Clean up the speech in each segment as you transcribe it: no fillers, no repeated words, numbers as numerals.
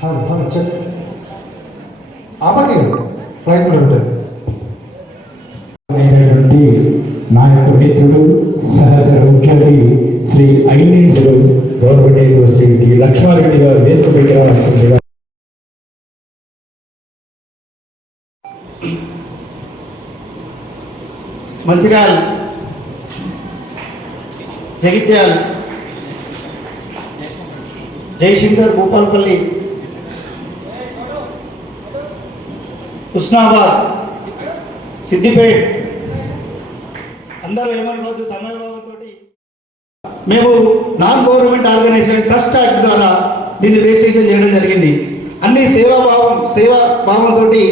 Check ఆపకి flight కూడా ఉంటుంది. నా యొక్క మిత్రుడు సహచర ఉద్యోగి శ్రీ ఐనింజలు గవర్నమెంట్ యూనివర్సిటీకి లక్ష్మారెడ్డి గారు వేదిక పెట్టాల్సిందిగా. మంచిర్యాల, జగిత్యాల, జయశంకర్, భూపాలపల్లి, హుస్నాబాద్, సిద్దిపేట్ అందరూ ఏమనుకోవద్దు, సమయభావంతో మేము non government organisation trust act ద్వారా దీన్ని రిజిస్ట్రేషన్ చేయడం జరిగింది. అన్ని సేవాభావంతో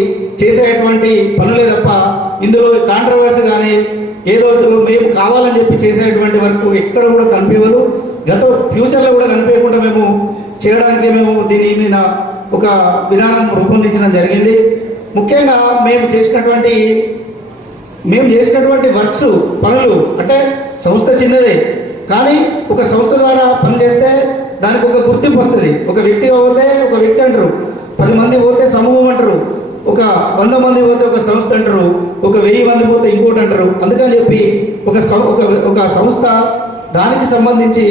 చేసేటువంటి పనులే తప్ప ఇందులో కాంట్రవర్సీ కానీ ఏదో మేము కావాలని చెప్పి చేసేటువంటి వరకు ఎక్కడ కూడా కనిపించదు. ఫ్యూచర్లో కూడా కనిపించకుండా మేము చేయడానికి మేము దీని ఒక విధానం రూపొందించడం జరిగింది. ముఖ్యంగా మేము చేసినటువంటి వర్క్స్ పనులు అంటే సంస్థ చిన్నదే కానీ ఒక సంస్థ ద్వారా పనిచేస్తే దానికి ఒక గుర్తింపు వస్తుంది. ఒక వ్యక్తి పోతే ఒక వ్యక్తి అంటారు, 10 మంది పోతే సమూహం అంటారు, ఒక 100 మంది పోతే ఒక సంస్థ అంటారు, ఒక 1000 మంది పోతే ఇంకోటి అంటారు. అందుకని చెప్పి ఒక సంస్థ దానికి సంబంధించి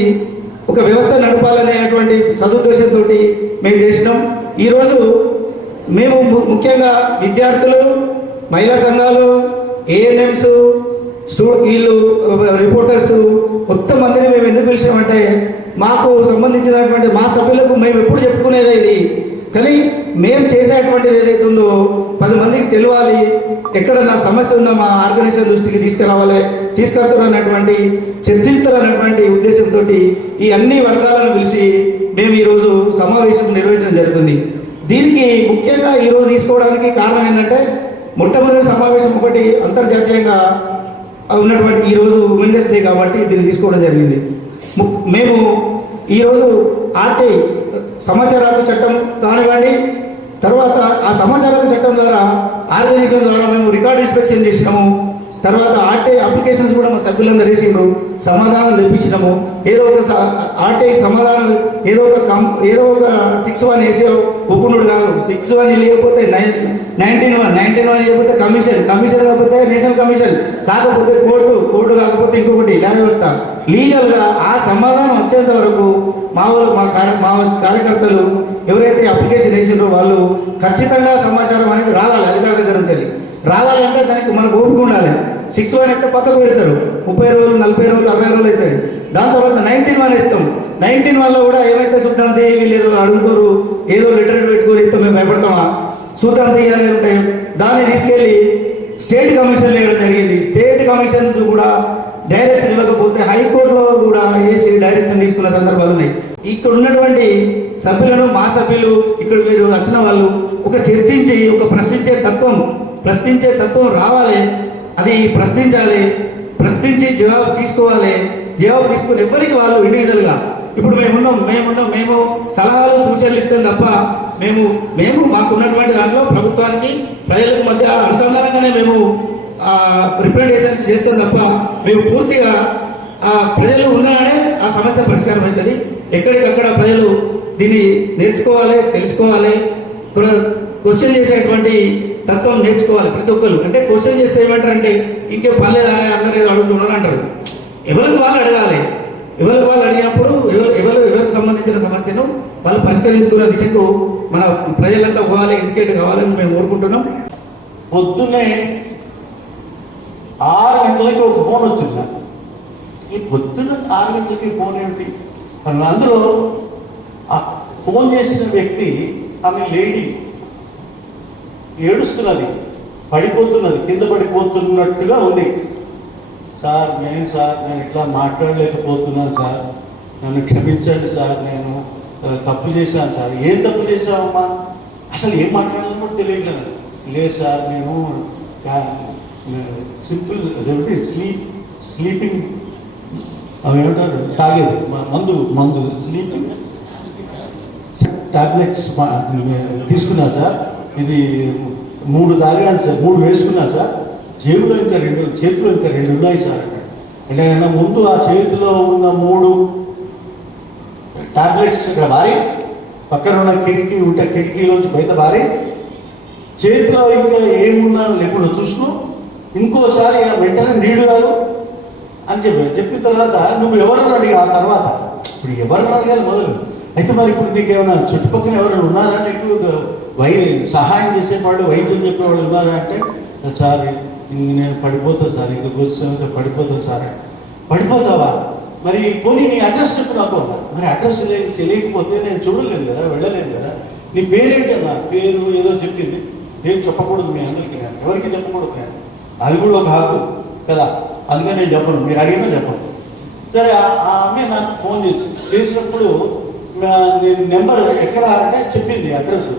ఒక వ్యవస్థ నడపాలనేటువంటి సదుద్దేశంతో మేము చేసినాం. ఈరోజు మేము ముఖ్యంగా విద్యార్థులు, మహిళా సంఘాలు, ఏఎన్ఎంస్, వీళ్ళు రిపోర్టర్స్ మొత్తం మందిని మేము ఎందుకు పిలిచామంటే మాకు సంబంధించినటువంటి మా సభ్యులకు మేము ఎప్పుడు చెప్పుకునేది ఇది, కానీ మేము చేసేటువంటిది ఏదైతే ఉందో 10 మందికి తెలియాలి, ఎక్కడ నా సమస్య ఉందో మా ఆర్గనైజేషన్ దృష్టికి తీసుకెళ్తారన్నటువంటి చర్చిస్తారన్నటువంటి ఉద్దేశంతో ఈ అన్ని వర్గాలను పిలిచి మేము ఈరోజు సమావేశం నిర్వహించడం జరుగుతుంది. దీనికి ముఖ్యంగా ఈరోజు తీసుకోవడానికి కారణం ఏంటంటే మొట్టమొదటి సమావేశం ఒకటి అంతర్జాతీయంగా ఉన్నటువంటి ఈరోజు ఉమెన్స్ డే కాబట్టి దీన్ని తీసుకోవడం జరిగింది. మేము ఈరోజు ఆర్టీఐ సమాచార హక్కు చట్టం కానివ్వండి, తర్వాత ఆ సమాచార హక్కు చట్టం ద్వారా ఆర్గనైజేషన్ ద్వారా మేము రికార్డ్ ఇన్స్పెక్షన్ చేసినాము. తర్వాత ఆర్టీఐ అప్లికేషన్స్ కూడా మా సభ్యులందరూ వేసిండ్రు, సమాధానం తెప్పించినాము. ఏదో ఒక ఆర్టీఐ సమాధానం ఏదో ఒక 6(1) వేసే ఒప్పుకున్నాడు కాదు. 6(1) లేకపోతే 19(1) లేకపోతే కమిషన్ కాకపోతే నేషనల్ కమిషన్, కాకపోతే కోర్టు కాకపోతే ఇంకొకటి న్యాయ వ్యవస్థ. లీగల్గా ఆ సమాధానం వచ్చేంత వరకు మా కార్యకర్తలు ఎవరైతే అప్లికేషన్ వేసిండ్రో వాళ్ళు ఖచ్చితంగా సమాచారం అనేది రావాలి, అధికారుల దగ్గర నుంచి రావాలి. అంటే దానికి మనకు ఓపిక ఉండాలి. 6(1) అయితే పక్కకు పెడతారు, 30 రోజులు, 40 రోజులు, 60 రోజులు అవుతుంది. దాని తర్వాత 19(1) ఇస్తాం. 19(1)లో కూడా ఏమైతే చూద్దాం వీళ్ళు ఏదో అడుగుతారు, ఏదో లెటర్ పెట్టుకొని ఇస్తాం, మేము భయపడతామా, చూద్దాం తీయాలి ఉంటాయి. దాన్ని తీసుకెళ్ళి స్టేట్ కమిషన్ వేయడం జరిగింది. స్టేట్ కమిషన్ కూడా డైరెక్షన్ ఇవ్వకపోతే హైకోర్టులో కూడా వేసి డైరెక్షన్ తీసుకున్న సందర్భాలు ఉన్నాయి. ఇక్కడ ఉన్నటువంటి సభ్యులను, మా సభ్యులు, ఇక్కడ మీరు వచ్చిన వాళ్ళు ఒక చర్చించి ఒక ప్రశ్నించే తత్వం రావాలి. అది ప్రశ్నించాలి, ప్రశ్నించి జవాబు తీసుకోవాలి. జవాబు తీసుకుని ఎవరికి వాళ్ళు ఇండివిజువల్గా ఇప్పుడు మేము సలహాలు సూచనలు ఇస్తాం తప్ప మేము మాకున్నటువంటి దాంట్లో ప్రభుత్వానికి ప్రజలకు మధ్య అనుసంధానంగానే మేము రిప్రజెంటేషన్ చేస్తాం తప్ప మేము పూర్తిగా ప్రజలు ఉన్నాయనే ఆ సమస్య పరిష్కారం అవుతుంది. ఎక్కడికక్కడ ప్రజలు దీన్ని నేర్చుకోవాలి, తెలుసుకోవాలి, క్వశ్చన్ చేసేటువంటి తత్వం నేర్చుకోవాలి ప్రతి ఒక్కరు. అంటే క్వశ్చన్ చేస్తే ఏమంటారంటే ఇంకేం పర్లేదా అందరూ ఏదో అడుగుతున్నారు అంటారు. ఎవరికి వాళ్ళు అడగాలి. ఎవరికి వాళ్ళు అడిగినప్పుడు ఎవరికి సంబంధించిన సమస్యను వాళ్ళు పరిష్కరించుకునే దిశకు మన ప్రజలంతా పోవాలి, ఎడ్యుకేట్ కావాలని మేము కోరుకుంటున్నాం. పొద్దున్నే 6 గంటలకి ఒక ఫోన్ వచ్చింది. ఈ పొద్దున్న 6 గంటలకి ఫోన్ ఏమిటి? అందులో ఫోన్ చేసిన వ్యక్తి ఆమె లేడీ ఏడుస్తున్నది, పడిపోతున్నది, కింద పడిపోతున్నట్టుగా ఉంది. సార్ నేను ఇట్లా మాట్లాడలేకపోతున్నాను సార్, నన్ను క్షమించండి సార్, నేను తప్పు చేశాను సార్. ఏం తప్పు చేశావమ్మా? అసలు ఏం మాట్లాడాలో కూడా తెలియట్లేదు. లేదు సార్, నేను సింపుల్ స్లీపింగ్ అవి ఏమంటారు తాగేది మందు స్లీపింగ్ టాబ్లెట్స్ తీసుకున్నా సార్. ఇది 3 తాగాను సార్, 3 వేసుకున్నా సార్. చేతిలో ఇంకా 2 ఉన్నాయి సార్. అంటే నేను ముందు ఆ చేతిలో ఉన్న 3 టాబ్లెట్స్ ఇక్కడ వారి పక్కన ఉన్న కిటికీ ఉంటే కిటికీలోంచి బయట బారి చేతిలో ఇంకా ఏమున్నా లేకుండా చూసుకో, ఇంకోసారి వెంటనే నీళ్లు తాగు అని చెప్పిన తర్వాత నువ్వు ఎవరన్నా అడిగి ఆ తర్వాత ఇప్పుడు ఎవరన్నా అడిగాలి మొదలు. అయితే మరి ఇప్పుడు నీకు ఏమైనా చుట్టుపక్కల ఎవరైనా ఉన్నారా నీకు సహాయం చేసేవాళ్ళు, వైద్యం చెప్పేవాళ్ళు ఉన్నారా అంటే, సార్ నేను పడిపోతాను సార్, ఇంకా కూర్చొని పడిపోతాను సార్. పడిపోతావా? మరి పోనీ నీ అడ్రస్ చెప్పు నాకు. మరి అడ్రస్ తెలియకపోతే నేను చూడలేను కదా, వెళ్ళలేను కదా. నీ పేరేంటన్నా? పేరు ఏదో చెప్పింది, ఏం చెప్పకూడదు మీ అందరికీ, నేను ఎవరికి చెప్పకూడదు, నేను అది కూడా ఒక హక్కు కదా, అందుకని నేను చెప్పను, మీరు అడిగినా చెప్పను. సరే ఆ ఆమె నాకు ఫోన్ చేసినప్పుడు నేను నెంబర్ ఎక్కడ అంటే చెప్పింది అడ్రస్.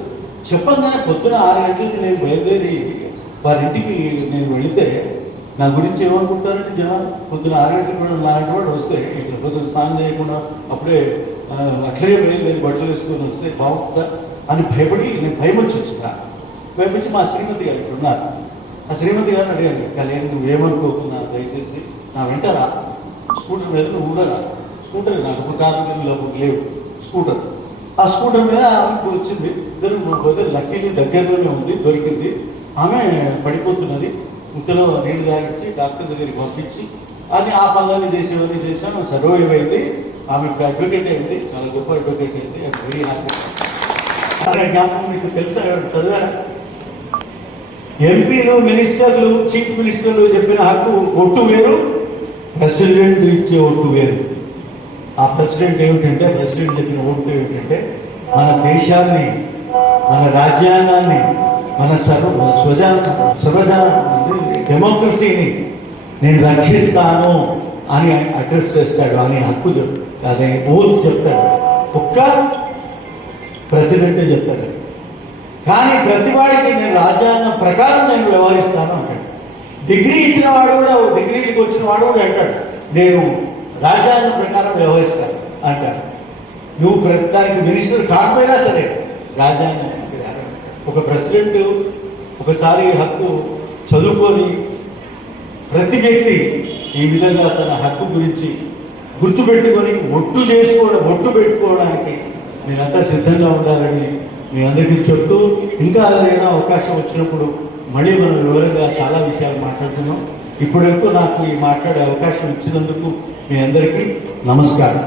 చెప్పంగానే పొద్దున 6 గంటలకి నేను బయలుదేరి వారింటికి నేను వెళితే నా గురించి ఏమనుకుంటారంటే జనాలు, పొద్దున 6 గంటలకు కూడా నాలుగు వాడు వస్తే ఇట్లా పొద్దున స్నానం చేయకుండా అప్పుడే అట్లే బయలుదేరి బట్టలు వేసుకొని వస్తే బాగుంటుందా అని భయపడి నేను భయం వచ్చేసిందా. భయపడి మా శ్రీమతి గారు ఇక్కడ ఉన్నారు, ఆ శ్రీమతి గారిని అడిగాను, కళ్యాణ్ నువ్వేమనుకోకున్నా దయచేసి నా వెంటరా స్కూటర్ మీద నువ్వు కూడా స్కూటర్, నాకు ఒక కారు లేవు స్కూటర్, ఆ స్కూటర్ మీద ఆమెకు వచ్చింది. ఇద్దరు పోతే లక్కీని దగ్గరలోనే ఉంది, దొరికింది. ఆమె పడిపోతున్నది, ఇంతలో నీళ్ళు తాగించి డాక్టర్ దగ్గరికి పంపించి అది ఆ పనులన్నీ చేసేవన్నీ చేశాను. సర్వైవ్ అయింది, ఆమెకు అడ్వకేట్ అయింది, చాలా గొప్ప అడ్వకేట్ అయింది. Very happy. జ్ఞాపకం మీకు తెలుసా, చదివారా? ఎంపీలు, మినిస్టర్లు, చీఫ్ మినిస్టర్లు చెప్పిన హక్కు ఒట్టు వేరు, ప్రెసిడెంట్ ఇచ్చే ఒట్టు వేరు. ఆ ప్రెసిడెంట్ ఏమిటంటే, ప్రెసిడెంట్ చెప్పిన ఓటు ఏమిటంటే, మన దేశాన్ని, మన రాజ్యాంగాన్ని, మన సర్వజన డెమోక్రసీని నేను రక్షిస్తాను అని అడ్రస్ చేస్తాడు, అని హక్కు అదే ఓటు చెప్తాడు. ఒక్క ప్రెసిడెంటే చెప్తాడు. కానీ ప్రతివాడికి నేను రాజ్యాంగం ప్రకారం నేను వ్యవహరిస్తాను అంటాడు. డిగ్రీ ఇచ్చిన వాడు కూడా, డిగ్రీకి వచ్చిన వాడు కూడా అంటాడు నేను రాజ్యాంగం ప్రకారం వ్యవహరిస్తాను అంటాడు. నువ్వు ప్రతిదానికి మినిస్టర్ కాకపోయినా సరే రాజ్యాంగం. ఒక ప్రెసిడెంట్ ఒకసారి హక్కు చదువుకొని ప్రతి వ్యక్తి ఈ విధంగా తన హక్కు గురించి గుర్తుపెట్టుకొని ఒట్టు పెట్టుకోవడానికి మీరంతా సిద్ధంగా ఉండాలని మీ అందరికీ చెప్తూ, ఇంకా ఏదైనా అవకాశం వచ్చినప్పుడు మళ్ళీ మనం వివరంగా చాలా విషయాలు మాట్లాడుతున్నాం. ఇప్పటివరకు నాకు ఈ మాట్లాడే అవకాశం ఇచ్చినందుకు మీ అందరికీ నమస్కారం.